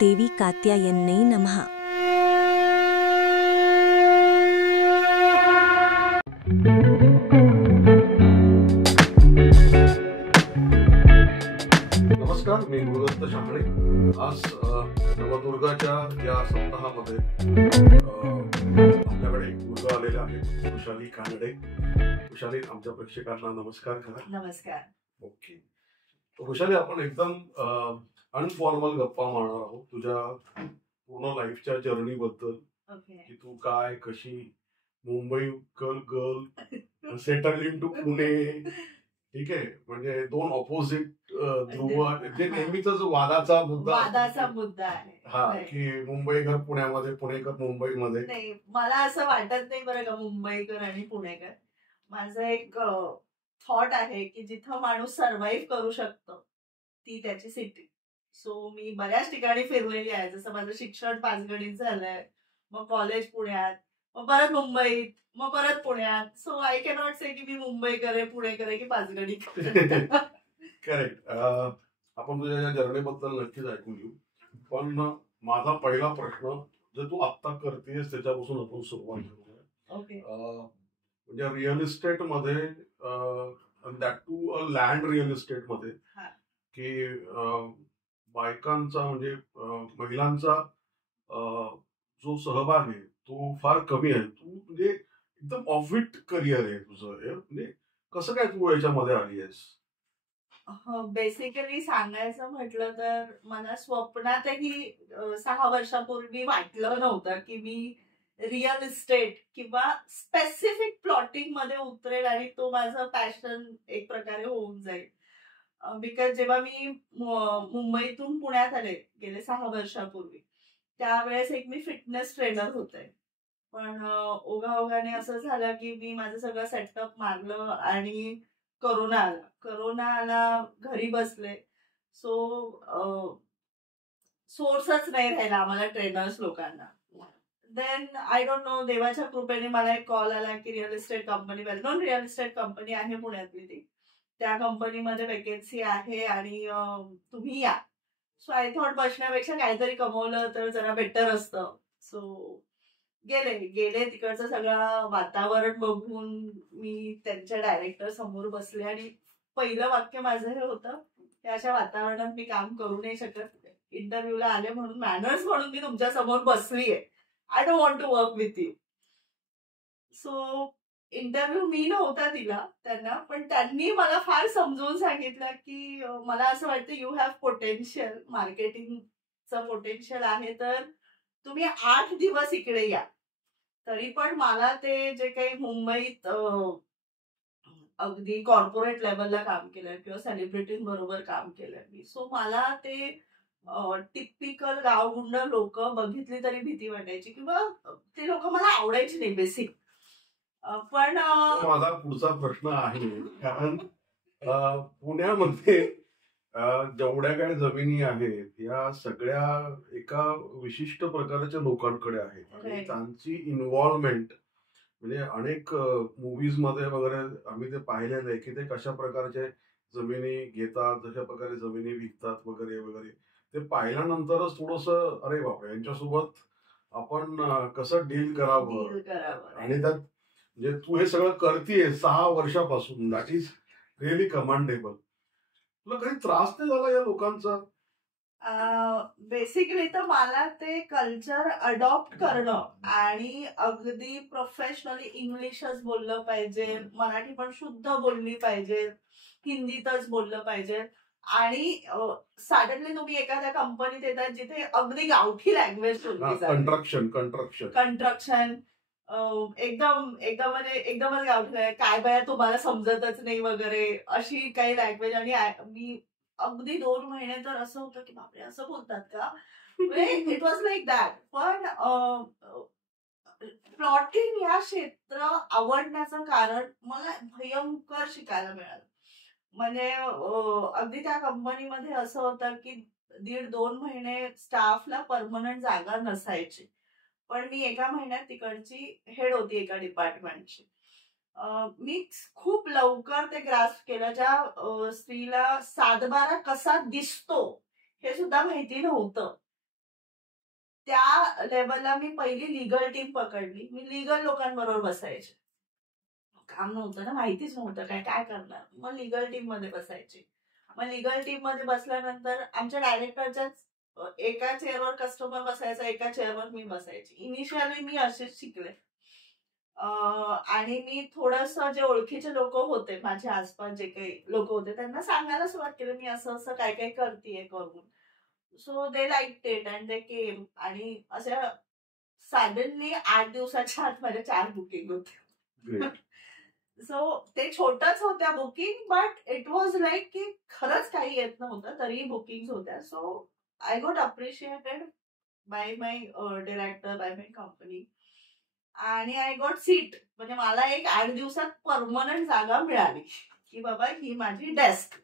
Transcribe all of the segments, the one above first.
देवी कात्यायन्यै नमः। नमस्कार, मी गुरुदत्त शाहणे। आज नवदुर्गाच्या या सप्ताहामध्ये आपल्याकडे दुर्गा आलेले आहेत, खुशाली कानडे। खुशाली, आमच्या प्रेक्षकांना नमस्कार करा। नमस्कार। ओके खुशाली, आपण एकदम अनफॉर्मल गप्पा मारणार आहोत तुझ्या पूर्ण लाईफच्या जर्नी बद्दल। की तू काय, कशी Mumbai girl settle in to Pune, ठीक आहे, म्हणजे दोन ऑपोजिट ध्रुव, जे नेहमीच वादाचा मुद्दा आहे। हा, की मुंबईकर पुण्यामध्ये, पुणेकर मुंबईमध्ये। नाही, मला असं वाटत नाही बरं का मुंबईकर आणि पुणेकर। माझं एक थॉट आहे की जिथं माणूस सर्व्हाइव्ह करू शकतो ती त्याची सिटी। सो मी बऱ्याच ठिकाणी फिरलेली आहे, जसं माझं शिक्षण पाचगणीत झालंय, मग कॉलेज पुण्यात, मग परत मुंबईत, मग परत पुण्यात। सो आय कॅनॉट से की मी मुंबईकर आहे, पुणेकर आहे की पाचगणी। करेक्ट। आपण तुझ्या जर्नी बद्दल नक्कीच ऐकून घेऊ, पण माझा पहिला प्रश्न, जे तू आत्ता करतेस त्याच्यापासून आपण सुरुवात करूया। ओके। म्हणजे रिअल इस्टेट मध्ये, that too land real estate मध्ये, की बायकांचा म्हणजे महिलांचा जो सहभाग आहे तो फार कमी आहे। तू म्हणजे एकदम ऑफिट करिअर आहे तुझं, म्हणजे कसं काय तू याच्यामध्ये आली आहेस? बेसिकली सांगायचं म्हटलं तर मला स्वप्नातही 6 वर्षापूर्वी वाटलं नव्हतं की मी रिअल इस्टेट किंवा स्पेसिफिक प्लॉटिंग मध्ये उतरेल आणि तो माझं पॅशन एक प्रकारे होऊन जाईल। बिकॉज जेव्हा मी मुंबईतून पुण्यात आले गेले 6 वर्षापूर्वी, त्यावेळेस एक मी फिटनेस ट्रेनर होते, पण ओघाओघाने असं झालं की मी माझं सगळं सेटअप मारलं आणि करोना आला, घरी बसले। सो सोर्सच नाही राहिला आम्हाला ट्रेनर्स लोकांना। देन आय डोंट नो, देवाच्या कृपेने मला एक कॉल आला की रिअल इस्टेट कंपनी, वेल नोन रिअल इस्टेट कंपनी आहे पुण्यातली ती, त्या कंपनीमध्ये वेकेन्सी आहे आणि तुम्ही या। सो आय थॉट बसण्यापेक्षा काहीतरी कमवलं तर जरा बेटर असतं। सो गेले तिकडचं सगळं वातावरण बघून मी त्यांच्या डायरेक्टर समोर बसले आणि पहिलं वाक्य माझं हे होतं की अशा वातावरणात मी काम करू नाही शकत। इंटरव्ह्यूला आले म्हणून, मॅनर्स म्हणून मी तुमच्या समोर बसलीये, I don't want to work with you. So interview मी नव्हता दिला त्यांना, पण त्यांनी मला फार समजून सांगितलं की मला असं वाटतं यू हॅव पोटेन्शियल, मार्केटिंगचं पोटेन्शियल आहे, तर तुम्ही 8 दिवस इकडे या। तरी पण मला ते जे काही मुंबईत अगदी कॉर्पोरेट लेवलला काम केलंय किंवा सेलिब्रिटींबरोबर काम केलंय मी, सो मला ते टिपिकल गावगुंड लोक बघितली तरी भीती वाटायची किंवा ते लोक मला आवडायची नाही बेसिक। पण माझा पुढचा प्रश्न आहे, कारण पुण्यामध्ये जेवढ्या काही जमिनी आहेत या सगळ्या एका विशिष्ट प्रकारच्या लोकांकडे आहेत आणि त्यांची इन्व्हॉल्वमेंट, म्हणजे अनेक मूवीज मध्ये वगैरे आम्ही ते पाहिलेलं आहे की ते कशा प्रकारचे जमिनी घेतात, जशा प्रकारे जमिनी विकतात वगैरे वगैरे। ते पाहिल्यानंतरच थोडस अरे बापरे, यांच्यासोबत आपण कसं डील करावं। आणि त्यात म्हणजे तू हे सगळं करतेय 6 वर्षापासून, दॅट इज रिअली कमांडेबल। तुला काही त्रास नाही झाला या लोकांचा? बेसिकली तर मला ते कल्चर अडॉप्ट करणं आणि अगदी प्रोफेशनली इंग्लिशच बोललं पाहिजे, मराठी पण शुद्ध बोलली पाहिजे, हिंदीतच बोललं पाहिजे, आणि सडनली तुम्ही एखाद्या कंपनीत येतात जिथे अगदी गावठी लँग्वेज बोलली जाते, कंस्ट्रक्शन एकदमच गावठी, काय बाया तुम्हाला समजतच नाही वगैरे, अशी काही लँग्वेज। आणि मी अगदी 2 महिने तर असं होतं की बापरे असं बोलतात का, इट वॉज लाईक दॅट। पण प्लॉटिंग या क्षेत्र आवडण्याचं कारण मला भयंकर शिकायला मिळालं। म्हणजे अगदी त्या कंपनीमध्ये असं होतं की 1.5-2 महिने स्टाफला परमनंट जागा नसायची, पण मी एका महिन्यात तिकडची हेड होती एका डिपार्टमेंटची। मी खूप लवकर ते ग्रास्प केलं, ज्या स्त्रीला 7/12 कसा दिसतो हे सुद्धा माहिती नव्हतं, त्या लेवलला मी पहिली लिगल टीम पकडली. मी लिगल लोकांबरोबर बसायचे. काम नव्हतं ना, माहितीच नव्हतं काय काय करणार. मग लिगल टीम मध्ये बसायचे. मग लिगल टीम मध्ये बसल्यानंतर आमच्या डायरेक्टरच्याच एका चेअरवर कस्टमर बसायचा, एका चेअरवर मी बसायची. इनिशियली मी असेच शिकले. आणि मी थोडस जे ओळखीचे लोक होते माझ्या आसपास, जे काही लोक होते, त्यांना सांगायला सुरुवात केली मी असं असं काय काय करतेय करून. So they like it and they came. आणि अशा सडनली 8 दिवसाच्या आत माझ्या 4 बुकिंग होते. सो ते छोटच होत्या booking, but it was like की खरंच काही येत नव्हतं तरी बुकिंग होत्या. So I got appreciated by my director, by my company. आणि आय गॉट सीट. म्हणजे मला एक 8 दिवसात परमनंट जागा मिळाली की बाबा ही माझी डेस्क.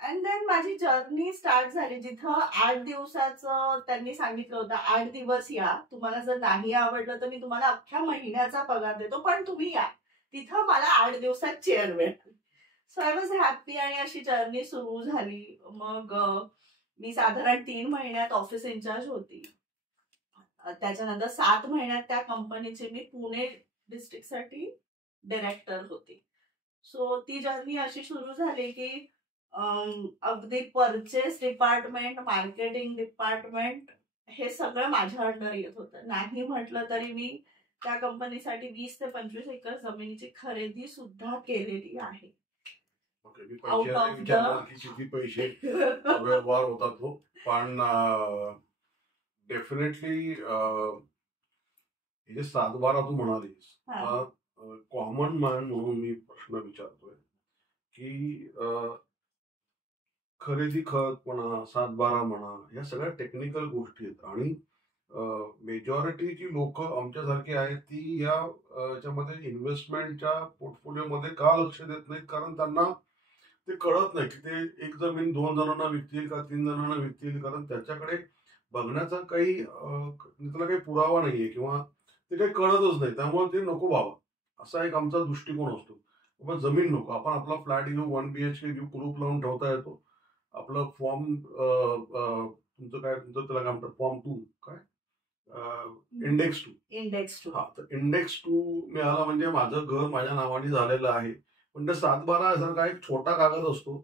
अँड देन माझी जर्नी स्टार्ट झाली, जिथं 8 दिवसाचं त्यांनी सांगितलं होतं 8 दिवस या, तुम्हाला जर नाही आवडलं तर मी तुम्हाला अख्ख्या महिन्याचा पगार देतो, पण तुम्ही या. तिथं मला 8 दिवसात चेअर मिळाली. So I was happy. आणि अशी जर्नी सुरू झाली. मग मी साधारण 3 महिन्यात ऑफिस इन्चार्ज होती. त्याच्यानंतर 7 महिन्यात त्या कंपनीचे मी पुणे डिस्ट्रिक्टसाठी डायरेक्टर होती. सो ती जर्नी अशी सुरू झाली की अगदी परचेस डिपार्टमेंट, मार्केटिंग डिपार्टमेंट हे सगळं माझ्या अंडर येत होतं. नाही म्हटलं तरी मी त्या कंपनीसाठी 20 ते 25 एकर जमिनीची खरेदी सुद्धा केलेली आहे. Out of किती पैसे व्यवहार होता तो. पण डेफिनेटली हे 7/12 तू म्हणालीस, कॉमन मॅन म्हणून मी प्रश्न विचारतोय की खरेदी खत म्हणा, 7/12 म्हणा, या सगळ्या टेक्निकल गोष्टी आहेत. आणि मेजॉरिटी जी लोक आमच्यासारखी आहेत ती याच्यामध्ये इन्व्हेस्टमेंटच्या पोर्टफोलिओमध्ये का लक्ष देत नाहीत? कारण त्यांना ते कळत नाही की ते एक जमीन 2 जणांना विकतील का 3 जणांना विकतील. कारण त्याच्याकडे बघण्याचा त्याला काही पुरावा नाहीये किंवा ते काही कळतच नाही. त्यामुळे ते नको बाबा, असा एक आमचा दृष्टिकोन असतो. बाबा जमीन नको, आपण आपला फ्लॅट घेऊ, 1 BHK घेऊ, कुलूप लावून ठेवता येतो. आपलं फॉर्म तुमचं त्याला काय म्हणतात, फॉर्म 2 काय इंडेक्स 2. हा, तर इंडेक्स 2 मिळाला म्हणजे माझं घर माझ्या नावाने झालेलं आहे. पण ते 7/12 सारखा एक छोटा कागद असतो,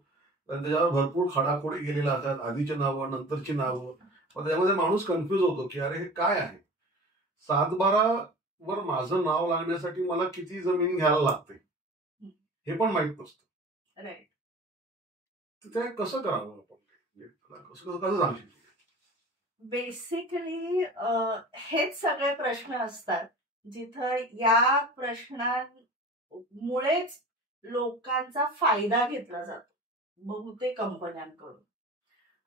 आणि त्याच्यावर भरपूर खडाखोडी गेलेल्या असतात, आधीची नावं, नंतरची नावं. पण त्यामध्ये माणूस कन्फ्युज होतो की अरे हे काय आहे. 7/12 वर माझं नाव लागण्यासाठी मला किती जमीन घ्यायला लागते हे पण माहित नसतं. ते कसं करावं आपण, कसं सांगशील? बेसिकली हेच सगळे प्रश्न असतात जिथं या प्रश्नांमुळेच लोकांचा फायदा घेतला जातो बहुतेक कंपन्यांकडून.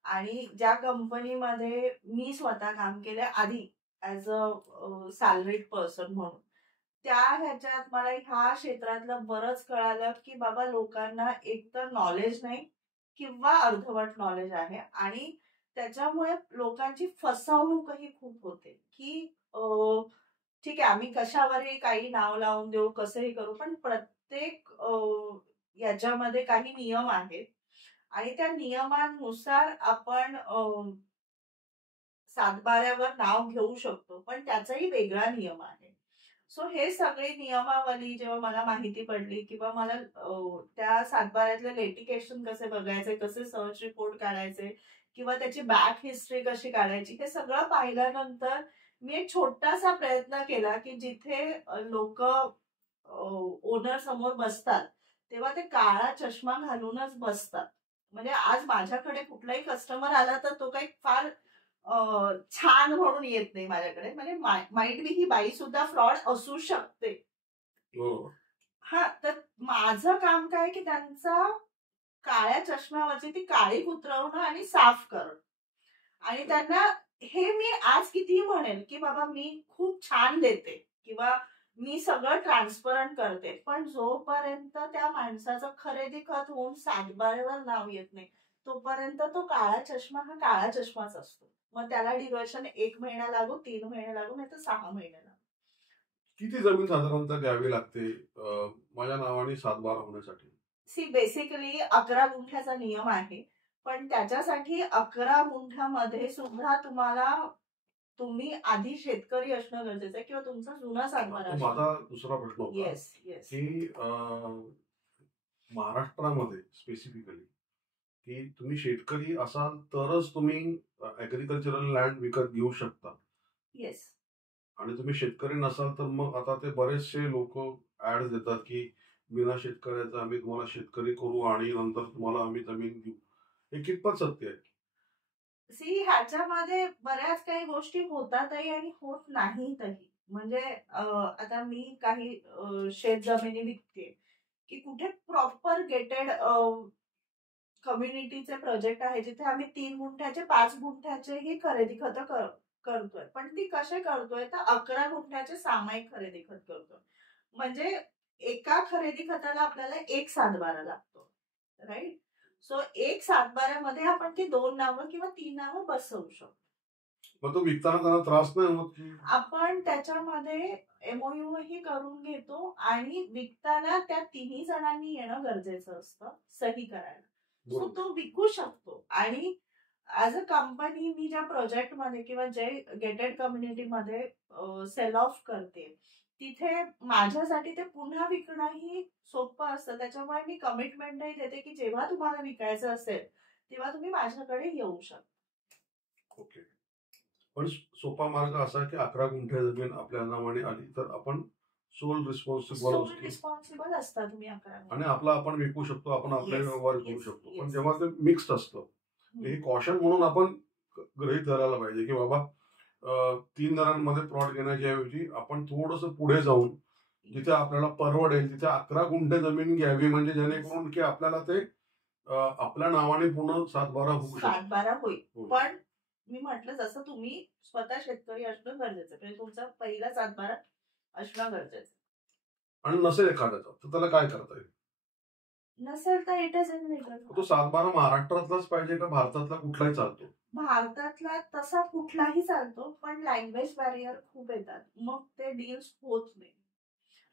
आणि ज्या कंपनीमध्ये मी स्वतः काम केलं आधी ऍज अ सॅलरीड पर्सन म्हणून, त्या ह्याच्यात मला ह्या क्षेत्रातलं बरंच कळालं की बाबा लोकांना एकतर नॉलेज नाही किंवा अर्धवट नॉलेज आहे. आणि त्याच्यामुळे लोकांची फसवणूकही खूप होते की ठीक आहे आम्ही कशावरही काही नाव लावून देऊ, कसंही करू, पण प्रत्येक याच्यामध्ये काही नियम आहेत आणि त्या नियमांनुसार आपण 7/12 नाव घेऊ शकतो, पण त्याचाही वेगळा नियम आहे. सो हे सगळे नियमावली जेव्हा मला माहिती पडली किंवा मला त्या 7/12 लिटिगेशन कसे बघायचे, कसे सर्च रिपोर्ट काढायचे किंवा त्याची बॅक हिस्ट्री कशी काढायची, हे सगळं पाहिल्यानंतर मी एक छोटासा प्रयत्न केला की जिथे लोक ओनर समोर बसतात तेव्हा ते काळा चष्मा घालूनच बसतात. म्हणजे आज माझ्याकडे कुठलाही कस्टमर आला तर तो काही फार छान म्हणून येत नाही माझ्याकडे. म्हणजे माइट बी ही बाई सुद्धा फ्रॉड असू शकते. हा, तर माझं काम काय की त्यांचा काळ्या चष्म्यावरची ती काळी उतरवणं आणि साफ करणं. आणि त्यांना हे मी आज कितीही म्हणेल की बाबा मी खूप छान देते किंवा मी सगळं ट्रान्सपरंट करते, पण जोपर्यंत त्या माणसाचं खरेदी खत होऊन 7/12 नाव येत नाही तोपर्यंत तो काळा चष्मा हा काळा चष्माच असतो. मग त्याला ड्युरेशन 1 महिना लागू, 3 महिने लागू, नाही तर 6 महिने लागू. किती जमीन साधारणतः घ्यावी लागते माझ्या नावाने 7/12 होण्यासाठी? सी बेसिकली 11 गुंठ्याचा नियम आहे, पण त्याच्यासाठी 11 गुंठ्यामध्ये सुद्धा तुम्हाला तुम्ही आधी शेतकरी असणं गरजेचं आहे किंवा तुमचा जुना सातबारा असणं. माझा दुसरा प्रश्न होता येस येस की महाराष्ट्रामध्ये स्पेसिफिकली की तुम्ही शेतकरी असाल तरच तुम्ही ऍग्रिकल्चरल लँड विकत घेऊ शकता, येस. आणि तुम्ही शेतकरी नसाल तर मग आता ते बरेचसे लोक ऍड देतात की बिना शेतकऱ्याचा आम्ही तुम्हाला शेतकरी करू आणि नंतर तुम्हाला आम्ही जमीन देऊ. हे कितपत सत्य आहे? सी ह्याच्यामध्ये बऱ्याच काही गोष्टी होतातही आणि होत नाहीतही. म्हणजे आता मी काही शेत जमिनी विकते की कुठे प्रॉपर गेटेड कम्युनिटीचे प्रोजेक्ट आहे जिथे आम्ही 3 गुंठ्याचे 5 गुंठ्याचेही खरेदी खत करतोय. पण ती कसे करतोय तर 11 गुंठ्याचे सामायिक खरेदी खत करतोय. म्हणजे एका खरेदी खताला आपल्याला 1 सातबारा लागतो, राईट. सो 1 सातबाऱ्यामध्ये आपण ती 2 नावं किंवा 3 नावं बसवू शकतो. मग तो विकताना त्यांना त्रास नाही होत की आपण त्याच्यामध्ये एमओयू ही करून घेतो आणि विकताना त्या 3 जणांनी येणं गरजेचं असतं सही करायला. सो तो विकू शकतो. आणि ऍज अ कंपनी मी ज्या प्रोजेक्टमध्ये किंवा जे गेटेड कम्युनिटीमध्ये सेल ऑफ करते तिथे माझ्यासाठी ते पुन्हा विकणंही सोपं असतं. त्याच्यामुळे मी कमिटमेंटही देते की जेव्हा तुम्हाला विकायचं असेल तेव्हा तुम्ही माझ्याकडे येऊ शकता. ओके. पण सोपा मार्ग असा की 11 गुंठे जमीन आपल्या नावाने आली तर आपण सोल रिस्पॉन्सिबल असता तुम्ही 11 आणि आपला आपण विकू शकतो, आपण आपले व्यवहार करू शकतो. पण जेव्हा ते मिक्स्ड असतं हे कॉशन म्हणून आपण गृहीत धरायला पाहिजे की बाबा 3 जणांमध्ये प्लॉट घेण्याच्या ऐवजी आपण थोडस पुढे जाऊन जिथे आपल्याला परवडेल तिथे 11 गुंठे जमीन घ्यावी, म्हणजे जेणेकरून की आपल्याला ते आपल्या नावाने पूर्ण 7-12 होऊ शकतो. 7-12 होईल. पण मी म्हटलं जसं तुम्ही स्वतः शेतकरी असणं गरजेचं, म्हणजे तुमचा पहिला 7-12 असणं गरजेचं. आणि नसेल एखाद्याचा तर त्याला काय करता येईल? नसेल तर इट इज इलीगल. तो 7-12 महाराष्ट्रातलाच पाहिजे का भारतातला कुठलाही चालतो? भारतातला तसा कुठलाही चालतो, पण लँग्वेज बॅरियर खूप येतात, मग ते डील्स होत नाही.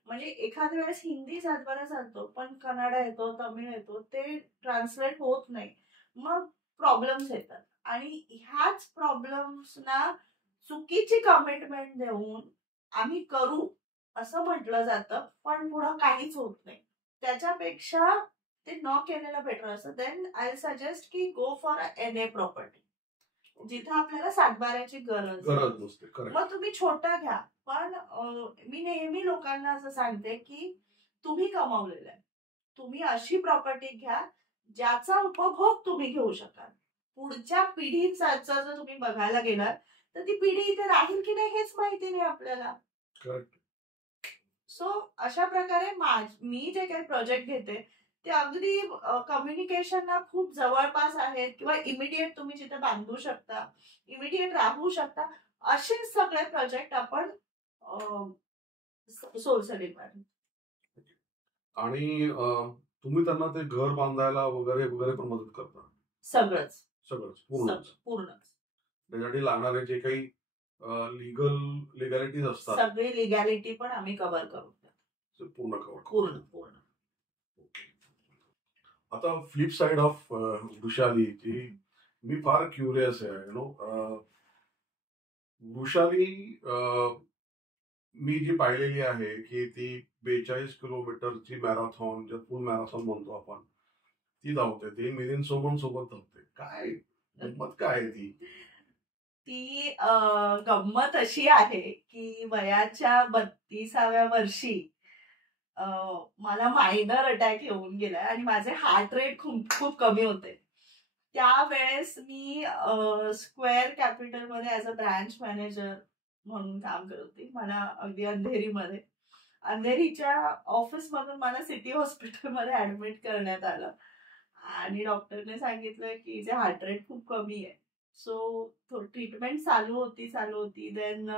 म्हणजे एखाद्या वेळेस हिंदी 7-12 चालतो पण कन्नड येतो, तमिळ येतो, ते ट्रान्सलेट होत नाही, मग प्रॉब्लेम्स येतात. आणि ह्याच प्रॉब्लेम्सना चुकीची कमिटमेंट देऊन आम्ही करू असं म्हटलं जातं, पण पुढं काहीच होत नाही. त्याच्यापेक्षा ते न केलेलं बेटर असतं. देन आय सजेस्ट की गो फॉर NA प्रॉपर्टी जिथे आपल्याला 7-12ची गरज नसते. मग तुम्ही छोटा घ्या. पण मी नेहमी लोकांना असं सांगते की तुम्ही कमावलेलं आहे, तुम्ही अशी प्रॉपर्टी घ्या ज्याचा उपभोग तुम्ही घेऊ शकाल. पुढच्या पिढीचा जर तुम्ही बघायला गेलात तर ती पिढी इथे राहील की नाही हेच माहिती नाही आपल्याला. सो अशा प्रकारे मी जे काही प्रोजेक्ट घेते ते अगदी कम्युनिकेशनला खूप जवळपास आहेत किंवा इमिडिएट तुम्ही जिथे बांधू शकता, इमिडिएट राहू शकता, असे सगळे प्रोजेक्ट आपण सोलसरीमध्ये. आणि तुम्ही त्यांना ते घर बांधायला वगैरे वगैरे पण मदत करता? सगळंच पूर्ण. त्यासाठी लागणारे जे काही लिगॅलिटीज असतात सगळी लिगॅलिटी पण आम्ही कव्हर करू. पूर्ण. आता फ्लिप साइड ऑफ वृषाली जी मी फार क्युरियस आहे. वृषाली मी जी पाहिलेली आहे की ती 42 किलोमीटरची मॅरेथॉन, जे फुल मॅरेथॉन म्हणतो आपण, ती धावते. ती मिलिंद सोबत धावते. काय गंमत काय आहे ती गंमत अशी आहे की वयाच्या 32व्या वर्षी मला मायनर अटॅक येऊन गेलाय आणि माझे हार्ट रेट खूप कमी होते. त्यावेळेस मी स्क्वेअर कॅपिटल मध्ये ऍज अ ब्रांच मॅनेजर म्हणून काम करत होती. मला अगदी अंधेरीच्या ऑफिस मधून मला सिटी हॉस्पिटलमध्ये ऍडमिट करण्यात आलं आणि डॉक्टरने सांगितलं की जे हार्ट रेट खूप कमी आहे. सो ट्रीटमेंट चालू होती. देन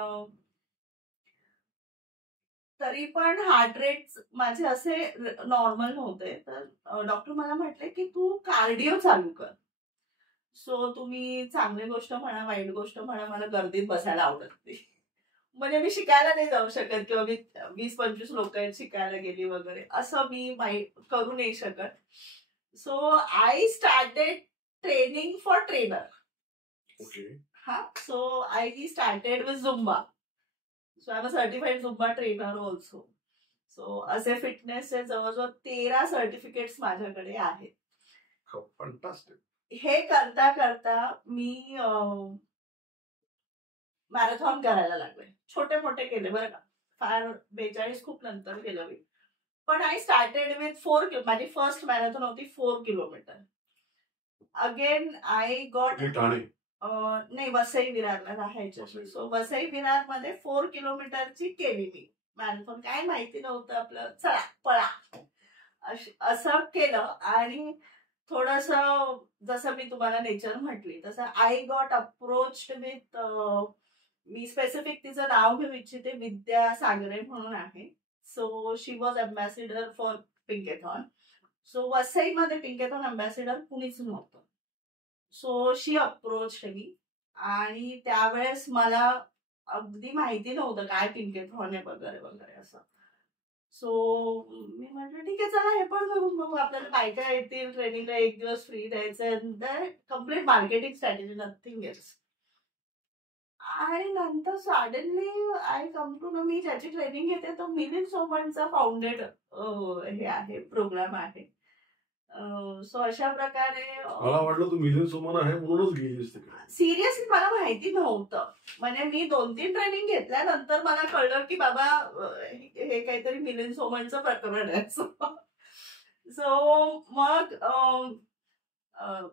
तरी पण हार्ट रेट माझे असे नॉर्मल नव्हते. तर डॉक्टर मला म्हटले की तू कार्डिओ चालू कर. सो तुम्ही चांगली गोष्ट म्हणा, वाईट गोष्ट म्हणा, मला गर्दीत बसायला आवडत नाही. म्हणजे मी शिकायला नाही जाऊ शकत किंवा मी 20-25 लोक शिकायला गेली वगैरे असं मी करू नाही शकत. So I started training for trainer. So I started with Zumba. So I'm a certified Zumba trainer also. So असे फिटनेसचे जवळजवळ 13 सर्टिफिकेट्स माझ्याकडे आहेत. फंटास्टिक. हे करता करता मी मॅरेथॉन करायला लागले. छोटे मोठे केले बरं का, फार 42 खूप नंतर केलं मी. पण आय स्टार्टेड विथ 4 माझी फर्स्ट मॅरेथॉन होती 4 किलोमीटर. अगेन आय गॉट नाही वसई विरारला राहायचे. सो वसई विरार मध्ये 4 किलोमीटरची केली मी मॅरेथॉन. काय माहिती नव्हतं, आपलं चला पळा असं केलं. आणि थोडस जसं मी तुम्हाला नेचर म्हटली तसं आय गॉट अप्रोच विथ, मी स्पेसिफिक तिचं नाव घेऊ इच्छिते, विद्या सागरे म्हणून आहे. So she was ambassador for Pinkathon. So वसईमध्ये पिंकेथॉन अम्बॅसिडर कुणीच नव्हतं. सो शी अप्रोच मी, आणि त्यावेळेस मला अगदी माहिती नव्हतं काय पिंकेथॉन आहे वगैरे वगैरे असं. सो मी म्हटलं ठीक आहे चला हे पण करून बघू, आपल्याला बायका येतील, ट्रेनिंगला 1 दिवस फ्री द्यायचं, complete marketing strategy, nothing else. आणि नंतर suddenly I come to know, मी ज्याची ट्रेनिंग घेते तो मिलिंद सोमणचा फाउंडेड हे आहे, प्रोग्राम आहे. सो अशा प्रकारे मला वाटलं तू मिलिंद सोमन आहे म्हणूनच गेलीस तिकडे. सिरियसली मला माहिती नव्हतं. म्हणजे मी 2-3 ट्रेनिंग घेतल्यानंतर मला कळलं की बाबा हे काहीतरी मिलिंद सोमणचं प्रकरण आहे. सो मग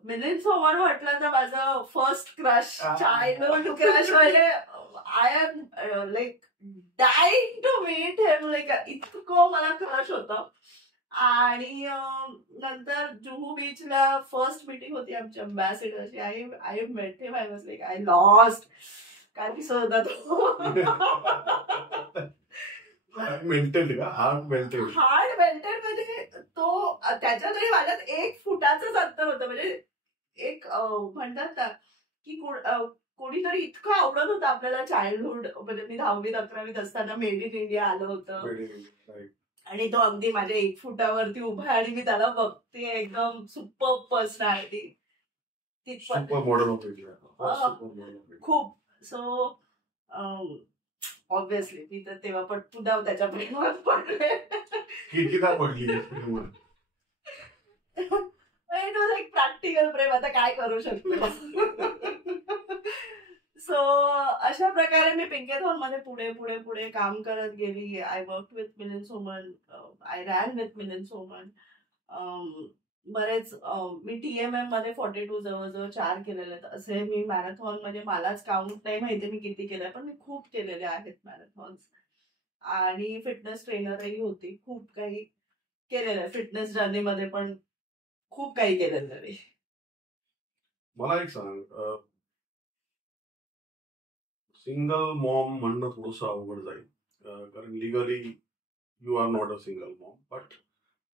मिलिंद सोमण म्हटलं तर माझं फर्स्ट क्रश, चाइल्डहुड क्रश. म्हणजे I am like dying to meet him, like इतकं मला क्रश होतं. आणि नंतर जुहू बीचला फर्स्ट मीटिंग होती आमची अम्बॅसिडरची. I met him, I was like I lost. काय दिसत होता तो, हार्ट मेल्टेड म्हणजे तो, त्याच्यातही माझ्यात 1 फुटाचंच अंतर होतं. म्हणजे एक म्हणतात ना की कोणीतरी इतकं आवडत होतं आपल्याला चाइल्डहुड. म्हणजे मी 10वीत 11वीत असताना मेड इन इंडिया आलं होतं, आणि तो अगदी माझ्या 1 फुटावरती उभा आहे, आणि मी त्याला बघते, एकदम सुपर पर्सनॅलिटी, खूप. सो ऑब्विसली मी तर तेव्हा पण पुन्हा त्याच्या प्रेमात पडले. इट वॉज एक प्रॅक्टिकल प्रेम, आता काय करू शकतो. सो अशा प्रकारे मी पिंकेथॉन मध्ये पुढे पुढे पुढे काम करत गेली. I work with Milind Soman, I ran with Milind Soman. बरेच मी TMM मध्ये 42 जवळजवळ 4 केलेले आहेत. असे मी मॅरेथॉन म्हणजे मलाच काउंट नाही माहिती मी किती केलंय, पण मी खूप केलेले आहेत मॅरेथॉन्स. आणि फिटनेस ट्रेनरही होती, खूप काही केलेलं आहे. फिटनेस जर्नी मध्ये पण खूप काही केलेलं आहे. मला एक सांग, सिंगल मॉम म्हणणं थोडंसं अवघड जाईल, कारण legally you are not a single mom, but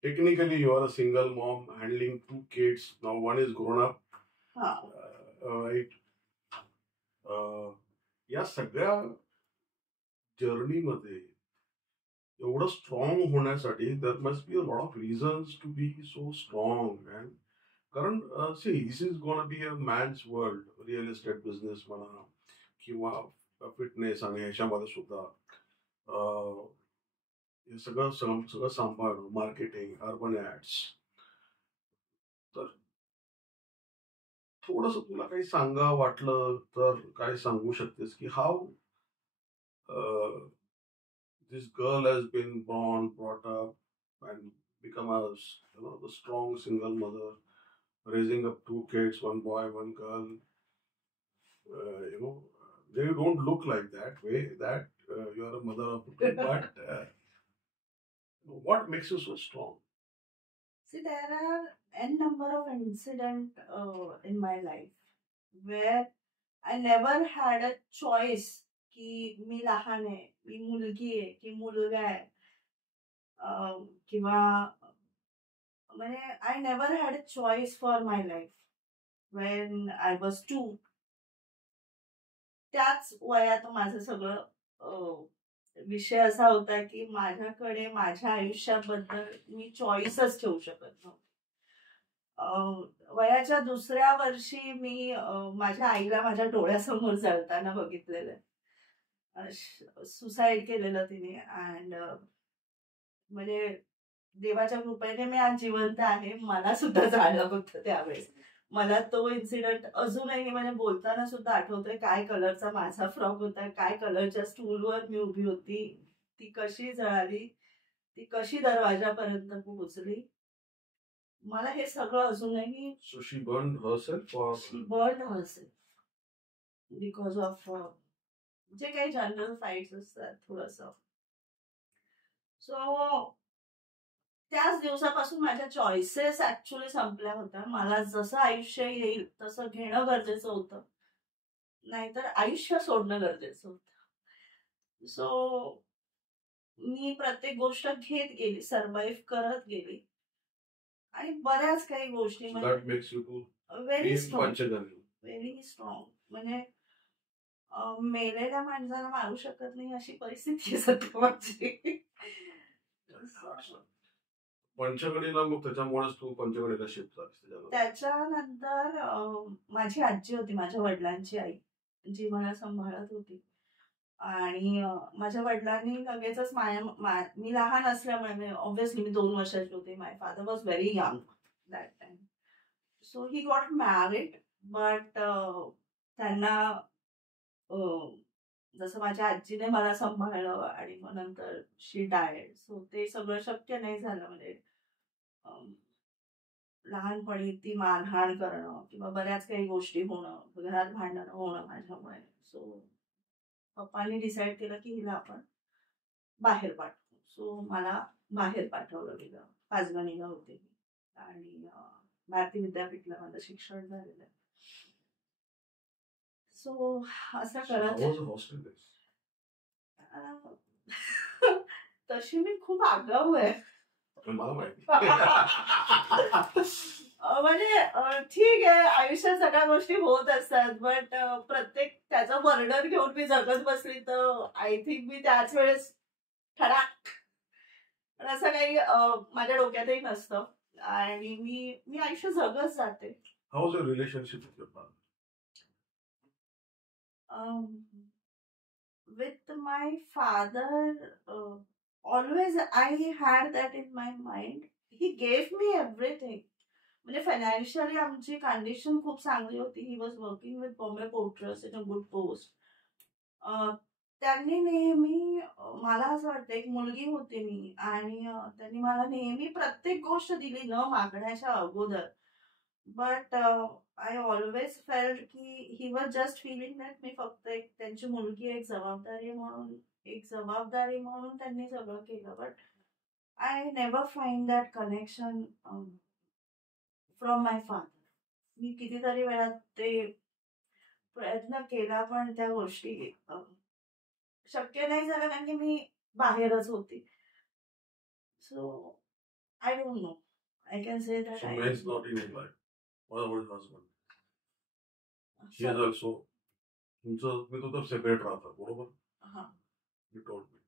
technically you are a single mom handling 2 kids. Now one is grown up, right? या सगळ्या जर्नी मध्ये एवढं स्ट्रॉंग होण्यासाठी there must be a lot of reasons to be so strong. And कारण see, this is gonna be a man's world. Real estate business म्हणा किंवा fitness, आणि ह्याच्यामध्ये सुद्धा हे सगळं सांभाळणं, मार्केटिंग, अर्बन ऍड्स. तर थोडस तुला काही सांगा वाटलं तर काय सांगू शकतेस की how this girl has been brought up and become a the strong single mother, raising up 2 kids, 1 boy, 1 girl. They don't look like that way that you are a mother of 2, but what makes you so strong? See, there are n number of incidents in my life where I never had a choice की मी लहान आहे, मी मुलगी आहे की मुलगा आहे, किंवा म्हणजे I never had a choice for my life when I was 2. त्याच वयात माझं सगळं विषय असा होता की माझ्याकडे माझ्या आयुष्याबद्दल मी चॉईसच ठेवू शकत नव्हते. वयाच्या दुसऱ्या वर्षी मी माझ्या आईला माझ्या डोळ्यासमोर जळताना बघितलेलं. सुसाईड केलेलं तिने. अँड म्हणजे देवाच्या कृपेने मी आज जिवंत आहे. मला सुद्धा झालं होतं त्यावेळेस. मला तो इन्सिडेंट अजूनही म्हणजे बोलताना सुद्धा आठवतोय. काय कलरचा माझा फ्रॉक होता, काय कलरच्या स्टूलवर मी उभी होती, ती कशी जळाली, ती कशी दरवाजापर्यंत पोहोचली, मला हे सगळं अजूनही. So she burned herself or? She burned herself because of जे काही जनरल फाईट्स असतात थोडंसं. सो त्याच दिवसापासून माझ्या चॉईसेस ऍक्च्युली संपल्या होत्या. मला जसं आयुष्य येईल तसं घेणं गरजेचं होतं, नाहीतर आयुष्य सोडणं गरजेचं होतं. सो मी प्रत्येक गोष्ट घेत गेली, सर्व्हाइव्ह करत गेली आणि बऱ्याच काही गोष्टी व्हेरी स्ट्रॉंग. म्हणजे मेलेल्या माणसाला मारू शकत नाही अशी परिस्थिती आहे सध्या माझी. पंचगडीला मग त्याच्यामुळेच तू पंचगडीला शिफ्ट झालीस? त्याच्यानंतर माझी आजी होती, माझ्या वडिलांची आई, जी मला सांभाळत होती. आणि माझ्या वडिलांनी लगेचच मी लहान असल्यामुळे ऑब्व्हियसली मी 2 वर्षाची होते. My father was very young that time. So he got married. But त्यांना जसं माझ्या आजीने मला सांभाळलं आणि मग नंतर शी डायड. सो ते सगळं शक्य नाही झालं. म्हणजे लहानपणी ती मारहाण करणं किंवा बऱ्याच काही गोष्टी होणं, घरात भांडणं होणं माझ्यामुळे. सो पप्पांनी डिसाईड केलं की हिला आपण बाहेर पाठवू. सो मला बाहेर पाठवलं गेलं. पाचगणीला होते मी आणि भारती विद्यापीठला माझं शिक्षण झालेलं आहे. सो असं करत तशी मी खूप आगाऊ आहे. म्हणजे ठीक आहे, आयुष्यात सगळ्या गोष्टी होत असतात. बट प्रत्येक त्याचं बर्डन घेऊन मी जगत बसली तर आय थिंक मी त्याच वेळेस ठराक. पण असं काही माझ्या डोक्यातही नसतं आणि मी आयुष्य जगत जाते. How was your relationship with your father? With my father, always I had that in my mind. He gave me everything. म्हणजे फायनान्शियली आमची कंडिशन खूप चांगली होती. He was working with Bombay port trust in a good post. त्यांनी नेहमी मला असं वाटतं एक मुलगी होती मी आणि त्यांनी मला नेहमी प्रत्येक गोष्ट दिली न मागण्याच्या अगोदर. बट आय ऑलवेज फेल्ट की he was just feeling that मी फक्त एक त्यांची मुलगी, एक जबाबदारी म्हणून त्यांनी सगळं केलं. But I never find that connection from my father. मी कितीतरी वेळा ते प्रयत्न केला पण त्या गोष्टी शक्य नाही झालं कारण की मी बाहेरच होती. So I don't know. I can say that. So man's not in his life. What about his husband? He is also. तुम्ही तो सेपरेट राहता बरोबर? You told me.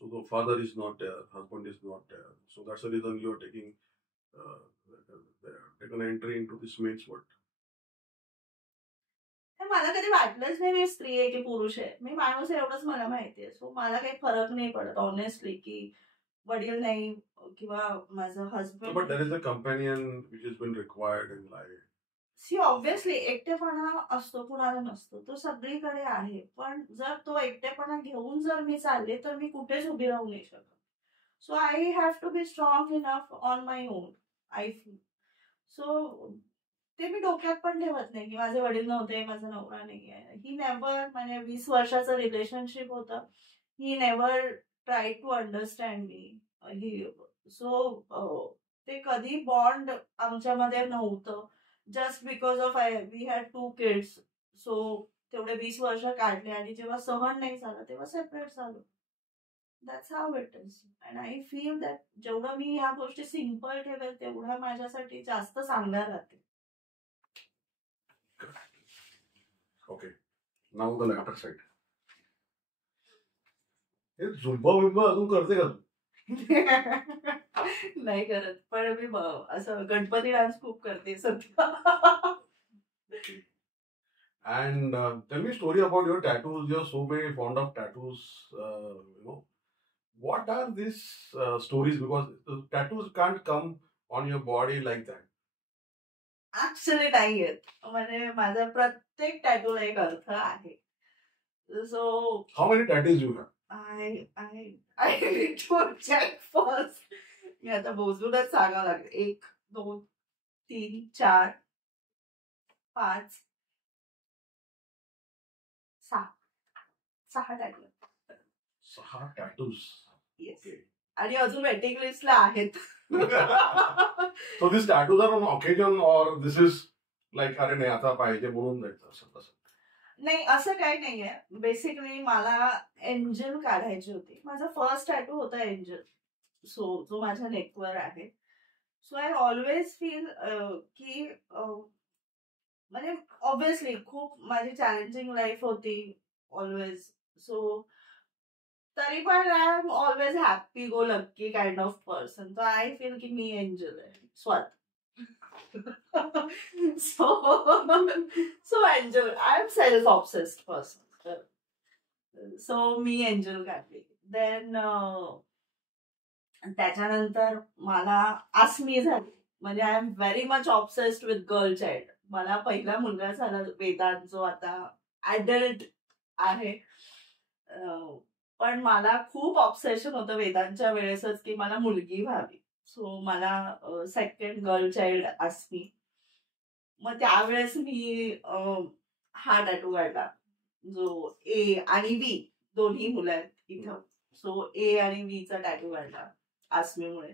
So the father is not there, husband is not there. So that's the reason you are taking an entry into this man's world. मला कधी वाटलंच नाही मी स्त्री आहे की पुरुष आहे. मी माणूस आहे एवढंच मला माहिती आहे. सो मला काही फरक नाही पडत ऑनेस्टली की वडील नाही किंवा माझं husband. But there is a companion which has been required in life. See obviously एकटेपणा असतो, कुणाला नसतो, तो सगळीकडे आहे. पण जर तो एकटेपणा घेऊन जर मी चालले तर मी कुठेच उभी राहू नाही शकत. So I have to be strong enough on my own I feel. So ते मी डोक्यात पण ठेवत नाही की माझे वडील नव्हते, माझा नवरा नाही आहे. ही नेव्हर, म्हणजे 20 वर्षाचं रिलेशनशिप होतं. He never try to understand me. So ते कधी बॉन्ड आमच्यामध्ये नव्हतं. Just because of we had 2 kids. So तेवढे 20 वर्ष काढले आणि जेव्हा सहन नाही झालं तेव्हा सेपरेट झालो. That's how it is. And I feel that जेवढं मी ह्या गोष्टी सिम्पल ठेवेल तेवढ्या माझ्यासाठी जास्त चांगल्या राहतील. Okay. Now the latter side. हे झुंबा बिंबा अजून करते का तू? नाही करत, पण मी असं गणपती डान्स खूप करते सध्या. And tell me a story about your tattoos. You're so very fond of tattoos. What are these stories? Because the tattoos can't come on your body like that. Actually नाही येत, म्हणजे माझा प्रत्येक टॅटूला एक अर्थ आहे. So How many tattoos you have? I need to check first. मी आता मोजूनच सांगावं लागेल. 1, 2, 3, 4, 5, 6 टॅटू. 6 tattoos. येस. Okay. आणि अजून वेटिंग लिस्टला आहेत. So these tattoos are on occasion or this is like अरे नाही आता पाहिजे म्हणून द्यायचं असं तसं? नाही, असं काही नाहीये. बेसिकली मला एंजल काढायची होती. माझा फर्स्ट टॅटू होता एंजल. सो जो माझ्या नेकवर आहे. सो आय ऑलवेज फील की म्हणजे ऑब्विसली खूप माझी चॅलेंजिंग लाईफ होती ऑलवेज. सो तरी पण I am always happy go lucky kind of person. So I feel की मी एंजल आहे स्वतः. So angel, I am self obsessed person. So me angel काढली. देन त्याच्यानंतर मला आसमी झाली. म्हणजे I am very much obsessed with girl child. मला पहिला मुलगा झाला वेदांत, जो आता ऍडल्ट आहे. पण मला खूप ऑब्सेशन होतं वेदांच्या वेळेसच की मला मुलगी व्हावी. सो मला सेकंड गर्ल चाइल्ड आसमी. मग त्यावेळेस मी हा टॅटू काढला, जो ए आणि व्ही दोन्ही मुलं आहेत इथं. सो ए आणि व्ही चा टॅटू काढला आसमीमुळे.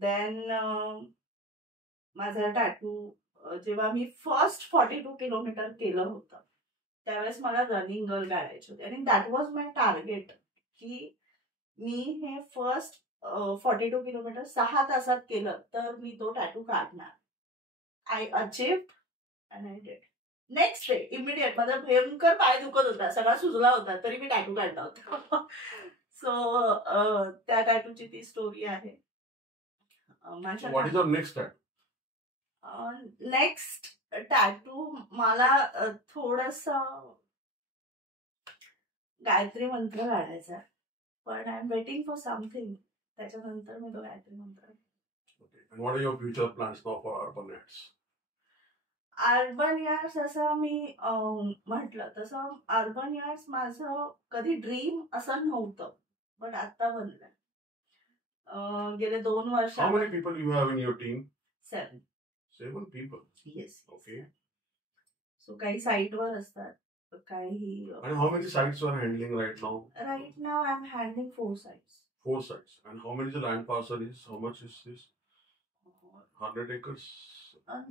देन माझा टॅटू जेव्हा मी फर्स्ट 42 किलोमीटर केलं होतं त्यावेळेस मला रनिंग गर्ल काढायची होती. आणि दॅट वॉज माय टार्गेट की मी हे फर्स्ट 42 किलोमीटर 6 तासात केलं तर मी तो टॅटू काढणार. I achieved and I did. Next day immediate माझा भयंकर पाय दुखत होता, सगळा सुजला होता, तरी मी टॅटू काढला होता. सो त्या टॅटूची ती स्टोरी आहे. What is your next tattoo? Next tattoo मला थोडस गायत्री मंत्र काढायचा आहे. पण I am waiting for something. त्याच्यानंतर मी तो गायत्री मंत्र. Okay. And what are your future plans now for Urban Yachts? Urban yards असं मी म्हटलं तसं अर्बन यार्ड्स माझं कधी ड्रीम असं नव्हतं, पण आता बनलंय. गेले 2 वर्ष. How many people you have in your team? 7. 7 people. Yes. Okay. So काही साईटवर असतात, काही. And how many sites you are handling right now? Right now I am handling 4 sites. 4 sites. And how many the land parcel is? How much is this? 100 acres?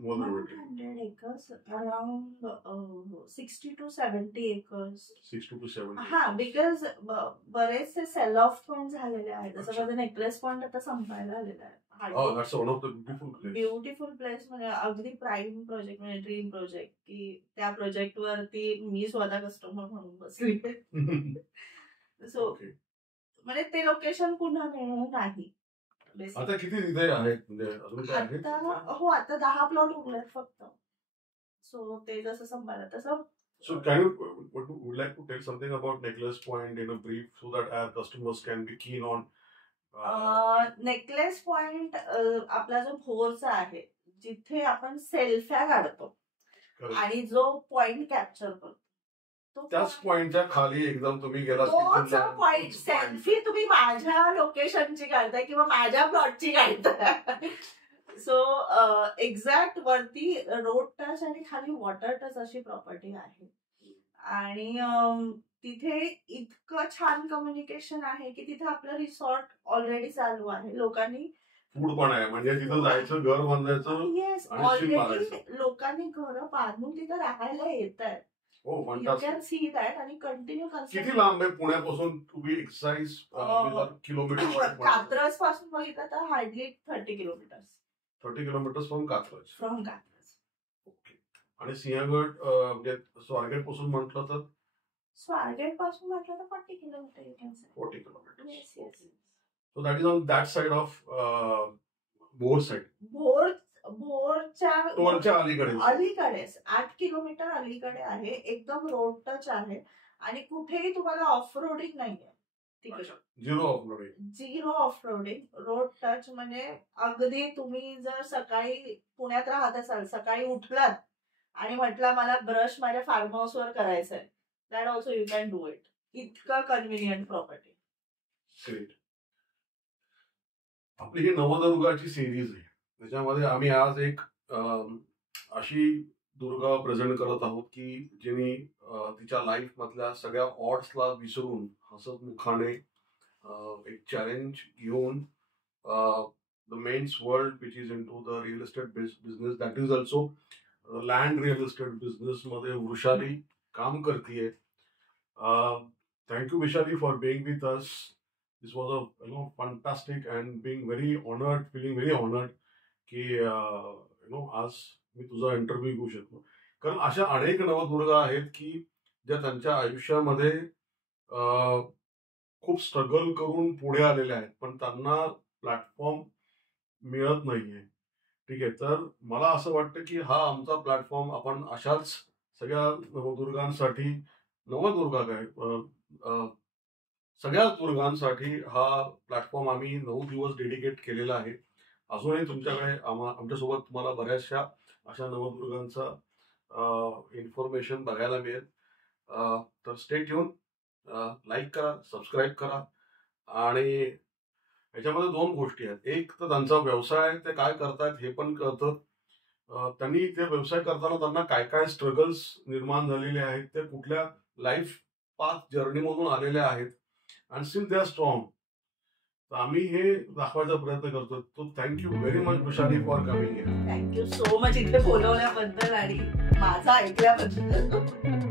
More than 100 acres, around 60 to 70 acres. 60 to 70. हा, because बरेचसे sale of पण झालेले आहेत. जसं माझं necklace point आता संपायला आलेला आहे. Oh, that's one of the beautiful places. Beautiful place, म्हणजे अगदी प्राईम प्रोजेक्ट, म्हणजे ड्रीम प्रोजेक्ट, की त्या प्रोजेक्ट वरती मी स्वतः कस्टमर म्हणून बसली. सो म्हणजे ते लोकेशन पुन्हा मिळणार नाही. आता किती तिथे आहेत म्हणजे अजून काय आहेत? हो, आता 10 प्लॉट उरलेत फक्त. सो ते जसं संपायला तसं. So can you would like to tell something about Necklace Point in a brief so that our customers can be keen on? Necklace point आपला जो भोरचा आहे, जिथे आपण सेल्फ्या काढतो आणि जो पॉइंट कॅप्चर करतो, त्याच पॉइंटच्या खाली एकदम तुम्ही गेला पॉइंट सेल्फी तुम्ही माझ्या लोकेशनची काढताय किंवा माझ्या प्लॉटची काढताय. सो एक्झॅक्ट वरती रोड टच आणि खाली वॉटर टच अशी प्रॉपर्टी आहे. आणि तिथे इतकं छान कम्युनिकेशन आहे की तिथे आपलं रिसॉर्ट ऑलरेडी चालू आहे. लोकांनी फूड पण आहे, म्हणजे तिथं जायचं, घर बांधायचं. येस, ऑलरेडी लोकांनी घरं बांधून तिथं राहायला येत आहेत. You can see that. आणि कंटिन्यू. किती लांब आहे पुण्यापासून? तुम्ही एक्साइज किलोमीटर कात्रज पासून बघितलं तर hardly 30 kilometre. 30 kilometre from Katraj. From Katraj. Okay. आणि सिंहगड म्हणजे स्वारगेट पासून म्हटलं तर स्वारगेट पासून म्हटलं तर 40 kilometre you can say. 40 kilometers. Yes yes. So that is on that side of Bhor side. भोरच्या टोलच्या अलीकडे. अलीकडेच 8 किलोमीटर अलीकडे आहे. एकदम रोड टच आहे आणि कुठेही तुम्हाला ऑफ रोडिंग नाहीये तिकडे. Zero off roading. Zero off roading, road touch. म्हणजे अगदी तुम्ही जर सकाळी पुण्यात राहत असाल, सकाळी उठलात आणि म्हटलं मला ब्रश माझ्या फार्म हाऊसवर करायचा आहे, that also you can do it. इतकं कन्व्हिनियंट प्रॉपर्टी. ग्रेट. आपली ही नवदुर्गाची सिरीज आहे, त्याच्यामध्ये आम्ही आज एक अशी दुर्गा प्रेझेंट करत आहोत की जिने तिच्या लाईफ मधल्या सगळ्या ऑड्सला विसरून हसत मुखाने एक चॅलेंज घेऊन the men's world which is in to the real estate business, that is also land real estate business मध्ये वृषाली काम करतीये. Thank you Vishali for being with us. This was a fantastic and being very honored, feeling very honored की आज मी तुझा interview घेऊ शकतो. कारण अशा अनेक नवदुर्गा आहेत की ज्या त्यांच्या आयुष्यामध्ये खूप स्ट्रगल करून पुढे आलेल्या आहेत, पण त्यांना प्लॅटफॉर्म मिळत नाहीये. ठीक आहे, तर मला असं वाटतं की हा आमचा प्लॅटफॉर्म आपण अशाच सगळ्या नवदुर्गांसाठी, नवदुर्गा काय सगळ्याच दुर्गांसाठी हा प्लॅटफॉर्म आम्ही 9 दिवस डेडिकेट केलेला आहे. अजूनही तुमच्याकडे आमच्यासोबत तुम्हाला बऱ्याचशा अशा नवदुर्गांचा इन्फॉर्मेशन बघायला मिळेल. तर स्टे ट्यून, लाईक करा, सबस्क्राईब करा. आणि याच्यामध्ये 2 गोष्टी आहेत. एक तर त्यांचा व्यवसाय ते काय करतायत हे पण कळतं. त्यांनी ते व्यवसाय करताना त्यांना काय काय स्ट्रगल्स निर्माण झालेले आहेत, ते कुठल्या लाईफ पाथ जर्नीमधून आलेले आहेत, and still they are strong. तर आम्ही हे दाखवायचा प्रयत्न करतो. तो thank you very much Vrushali for coming here. Thank you so much इथे बोलवल्याबद्दल आणि माझं ऐकल्याबद्दल.